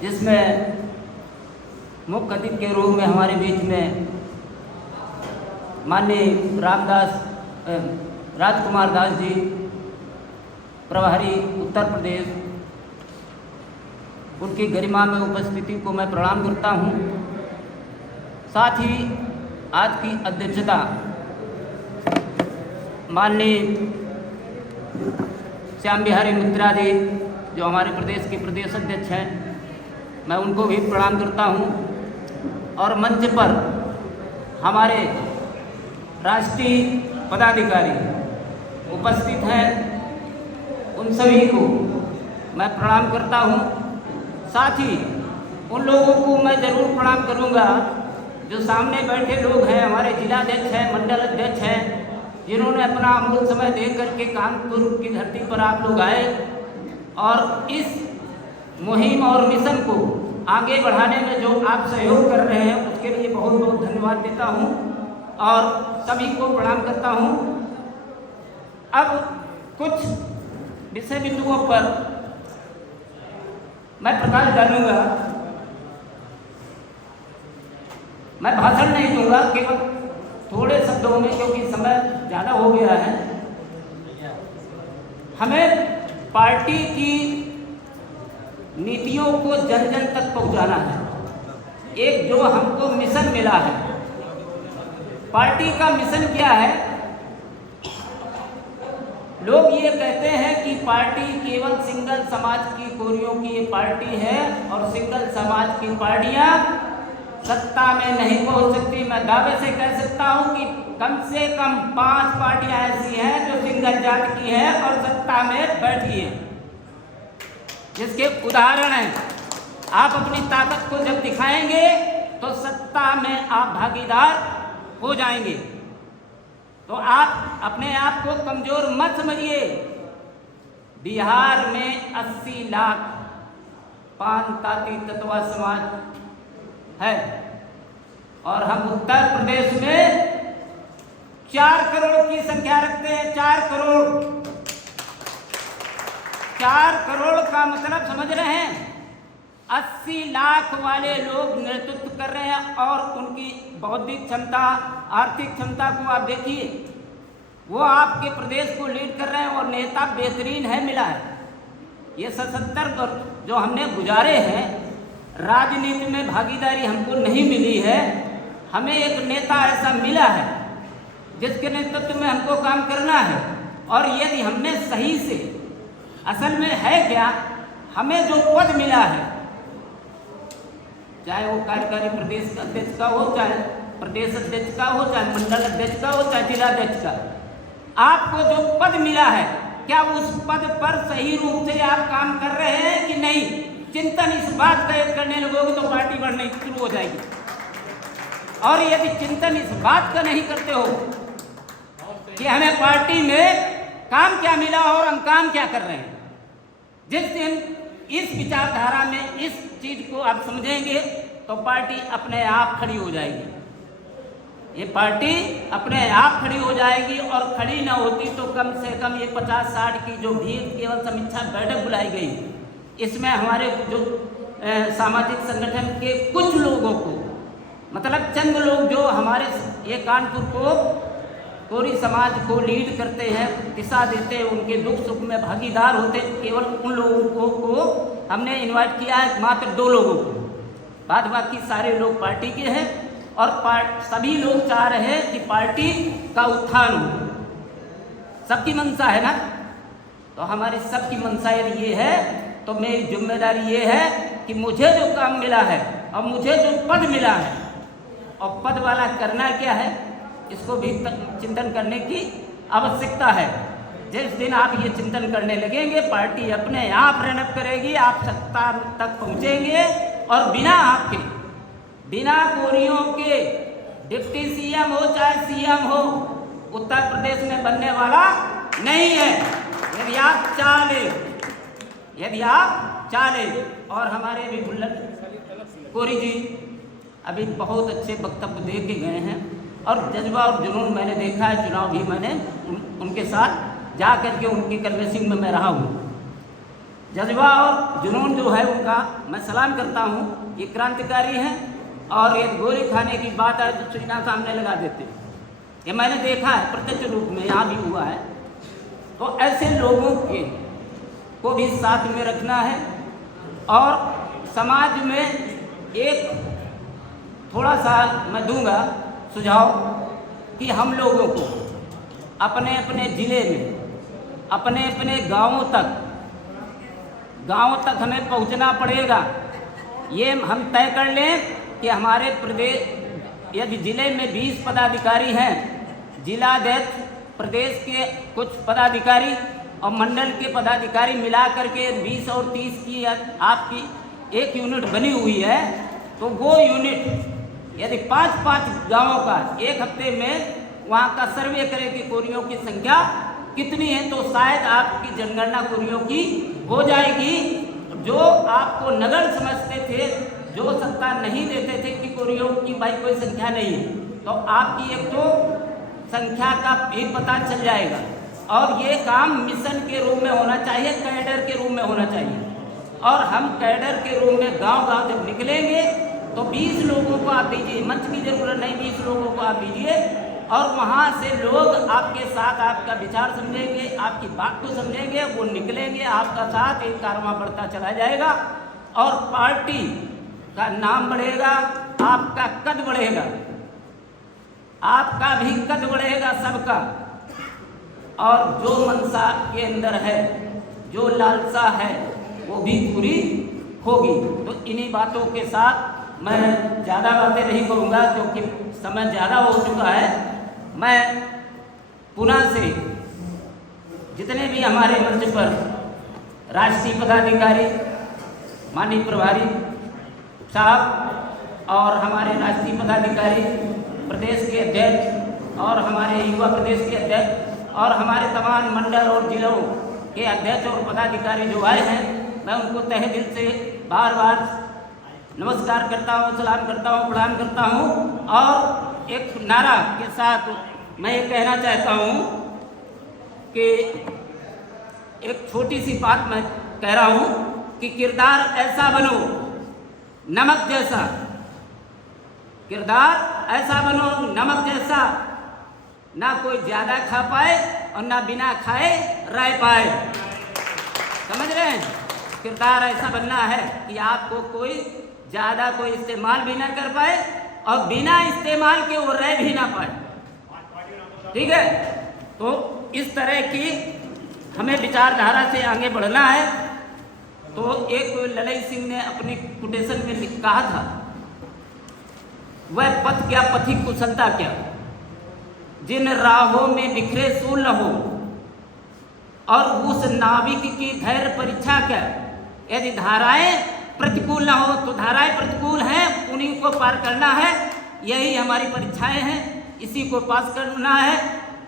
जिसमें मुख्य अतिथि के रूप में हमारे बीच में माननीय राजकुमार दास जी, प्रभारी उत्तर प्रदेश, उनकी गरिमा में उपस्थिति को मैं प्रणाम करता हूं। साथ ही आज की अध्यक्षता माननीय श्याम बिहारी मित्रा जी, जो हमारे प्रदेश के प्रदेश अध्यक्ष हैं, मैं उनको भी प्रणाम करता हूं। और मंच पर हमारे राष्ट्रीय पदाधिकारी उपस्थित हैं, उन सभी को मैं प्रणाम करता हूं। साथ ही उन लोगों को मैं ज़रूर प्रणाम करूंगा जो सामने बैठे लोग हैं, हमारे जिलाध्यक्ष हैं, मंडल अध्यक्ष हैं, जिन्होंने अपना अमूल्य समय दे करके कानपुर की धरती पर आप लोग आए और इस मुहिम और मिशन को आगे बढ़ाने में जो आप सहयोग कर रहे हैं उसके लिए बहुत बहुत धन्यवाद देता हूं और सभी को प्रणाम करता हूं। अब कुछ विषय बिंदुओं पर मैं प्रकाश डालूंगा। मैं भाषण नहीं दूंगा, केवल थोड़े शब्दों में, क्योंकि समय ज़्यादा हो गया है। हमें पार्टी की नीतियों को जन जन तक पहुंचाना है। एक जो हमको मिशन मिला है, पार्टी का मिशन क्या है? लोग ये कहते हैं कि पार्टी केवल सिंगल समाज की कोरियों की ये पार्टी है और सिंगल समाज की पार्टियां सत्ता में नहीं पहुंच सकती। मैं दावे से कह सकता हूं कि कम से कम 5 पार्टियां ऐसी हैं जो सिंगल जात की हैं और सत्ता में बैठी हैं, जिसके उदाहरण हैं। आप अपनी ताकत को जब दिखाएंगे तो सत्ता में आप भागीदार हो जाएंगे। तो आप अपने आप को कमजोर मत समझिए। बिहार में 80 लाख पान ताती तत्वा समाज है और हम उत्तर प्रदेश में 4 करोड़ की संख्या रखते हैं। 4 करोड़ 4 करोड़ का मतलब समझ रहे हैं? 80 लाख वाले लोग नेतृत्व कर रहे हैं और उनकी बौद्धिक क्षमता, आर्थिक क्षमता को आप देखिए, वो आपके प्रदेश को लीड कर रहे हैं और नेता बेहतरीन है, मिला है। ये 77 वर्ष जो हमने गुजारे हैं, राजनीति में भागीदारी हमको नहीं मिली है। हमें एक नेता ऐसा मिला है जिसके नेतृत्व में हमको काम करना है। और यदि हमने सही से, असल में है क्या, हमें जो पद मिला है, चाहे वो कार्यकारी प्रदेश अध्यक्ष का हो, चाहे प्रदेश अध्यक्ष का हो, चाहे मंडल अध्यक्ष का हो, चाहे जिलाध्यक्ष का, आपको जो पद मिला है, क्या उस पद पर सही रूप से आप काम कर रहे हैं कि नहीं? चिंतन इस बात का करने लगोगे तो पार्टी बढ़ने शुरू हो जाएगी। और यदि चिंतन इस बात का नहीं करते हो कि हमें पार्टी में काम क्या मिला और हम काम क्या कर रहे हैं, जिस दिन इस विचारधारा में इस चीज को आप समझेंगे तो पार्टी अपने आप खड़ी हो जाएगी। ये पार्टी अपने आप खड़ी हो जाएगी और खड़ी ना होती तो कम से कम ये 50-60 की जो भी केवल समीक्षा बैठक बुलाई गई, इसमें हमारे जो सामाजिक संगठन के कुछ लोगों को, मतलब चंद लोग जो हमारे ये कानपुर को, कोरी समाज को लीड करते हैं, दिशा देते हैं, उनके दुख सुख में भागीदार होते हैं, केवल उन लोगों को हमने इनवाइट किया है, मात्र 2 लोगों को। बाद बाकी सारे लोग पार्टी के हैं और सभी लोग चाह रहे हैं कि पार्टी का उत्थान हो। सबकी मंशा है ना? तो हमारी सबकी मंशा यदि ये है तो मेरी जिम्मेदारी ये है कि मुझे जो काम मिला है और मुझे जो पद मिला है, और पद वाला करना क्या है, इसको भी चिंतन करने की आवश्यकता है। जिस दिन आप ये चिंतन करने लगेंगे, पार्टी अपने आप रनअप करेगी, आप सत्ता तक पहुंचेंगे और बिना कोरियों के डिप्टी सीएम हो चाहे सीएम हो, उत्तर प्रदेश में बनने वाला नहीं है। यदि आप चाले और हमारे भी बुल्लट कोरी जी अभी बहुत अच्छे वक्तव्य दे के गए हैं और जज्बा और जुनून मैंने देखा है। चुनाव भी मैंने उनके साथ जा करके उनकी कन्वेंसिंग में मैं रहा हूँ। जज्बा और जुनून जो है उनका मैं सलाम करता हूँ। ये क्रांतिकारी हैं और ये गोली खाने की बात है तो सीना सामने लगा देते हैं। ये मैंने देखा है प्रत्यक्ष रूप में, यहाँ भी हुआ है। तो ऐसे लोगों के को भी साथ में रखना है और समाज में एक थोड़ा सा मैं दूंगा सुझाव कि हम लोगों को अपने अपने ज़िले में, अपने अपने गांवों तक हमें पहुंचना पड़ेगा। ये हम तय कर लें कि हमारे प्रदेश यदि ज़िले में 20 पदाधिकारी हैं, जिलाध्यक्ष, प्रदेश के कुछ पदाधिकारी और मंडल के पदाधिकारी मिला करके 20 और 30 की आपकी एक यूनिट बनी हुई है, तो वो यूनिट यदि 5-5 गाँवों का एक हफ्ते में वहाँ का सर्वे करें कि कोरियों की संख्या कितनी है, तो शायद आपकी जनगणना कोरियों की हो जाएगी। जो आपको नगर समझते थे, जो सत्ता नहीं देते थे कि कोरियों की भाई कोई संख्या नहीं है, तो आपकी एक तो संख्या का भी पता चल जाएगा। और ये काम मिशन के रूप में होना चाहिए, कैडर के रूप में होना चाहिए। और हम कैडर के रूप में गांव-गांव जब निकलेंगे तो 20 लोगों को आप दीजिए, मंच की जरूरत नहीं, 20 लोगों को आप दीजिए और वहाँ से लोग आपके साथ आपका विचार समझेंगे, आपकी बात को समझेंगे, वो निकलेंगे आपका साथ, एक कारवां बढ़ता चला जाएगा और पार्टी का नाम बढ़ेगा, आपका कद बढ़ेगा, आपका भी कद बढ़ेगा सबका। और जो मनसा के अंदर है, जो लालसा है, वो भी पूरी होगी। तो इन्हीं बातों के साथ मैं ज़्यादा बातें नहीं करूँगा क्योंकि समय ज़्यादा हो चुका है। मैं पुनः से जितने भी हमारे मंच पर राष्ट्रीय पदाधिकारी, माननीय प्रभारी साहब और हमारे राष्ट्रीय पदाधिकारी, प्रदेश के अध्यक्ष और हमारे युवा प्रदेश के अध्यक्ष और हमारे तमाम मंडल और जिलों के अध्यक्ष और पदाधिकारी जो आए हैं, मैं उनको तहे दिल से बार बार नमस्कार करता हूँ, सलाम करता हूँ, प्रणाम करता हूँ। और एक नारा के साथ मैं ये कहना चाहता हूँ कि एक छोटी सी बात मैं कह रहा हूँ कि किरदार ऐसा बनो नमक जैसा, किरदार ऐसा बनो नमक जैसा, ना कोई ज़्यादा खा पाए और ना बिना खाए रह पाए। समझ रहे हैं? किरदार ऐसा बनना है कि आपको कोई ज़्यादा कोई इस्तेमाल भी ना कर पाए और बिना इस्तेमाल के वो रह भी ना पाए। ठीक है? तो इस तरह की हमें विचारधारा से आगे बढ़ना है। तो एक ललई सिंह ने अपनी कोटेशन में कहा था, वह पथ क्या पथिक कुशलता क्या, जिन राहों में बिखरे सूल न हो, और उस नाविक की धैर्य परीक्षा क्या, यदि धाराएं प्रतिकूल ना हो, तो धाराएं प्रतिकूल हैं, उन्हीं को पार करना है। यही हमारी परीक्षाएं हैं, इसी को पास करना है।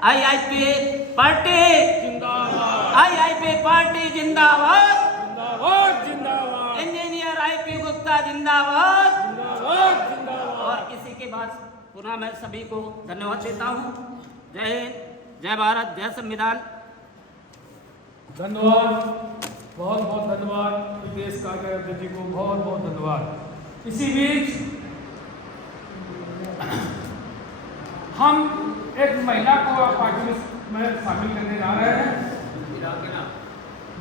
IIPA पार्टी जिंदाबाद, IIPA पार्टी जिंदाबाद, जिंदाबाद जिंदाबाद, इंजीनियर IP गुप्ता जिंदाबाद, जिंदाबाद जिंदाबाद। और इसी के बाद पुनः मैं सभी को धन्यवाद देता हूँ। जय हिंद, जय भारत, जय संविधान। धन्यवाद, बहुत बहुत धन्यवाद प्रदेश कार्याध्यक्ष जी को, बहुत बहुत धन्यवाद। इसी बीच हम एक महिला को पार्टी में शामिल करने जा रहे हैं,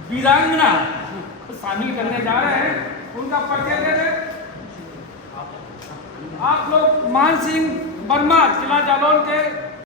वीरांगना शामिल करने जा रहे हैं। उनका परिचय दे दें आप लोग। मान सिंह वर्मा, जिला जालौन के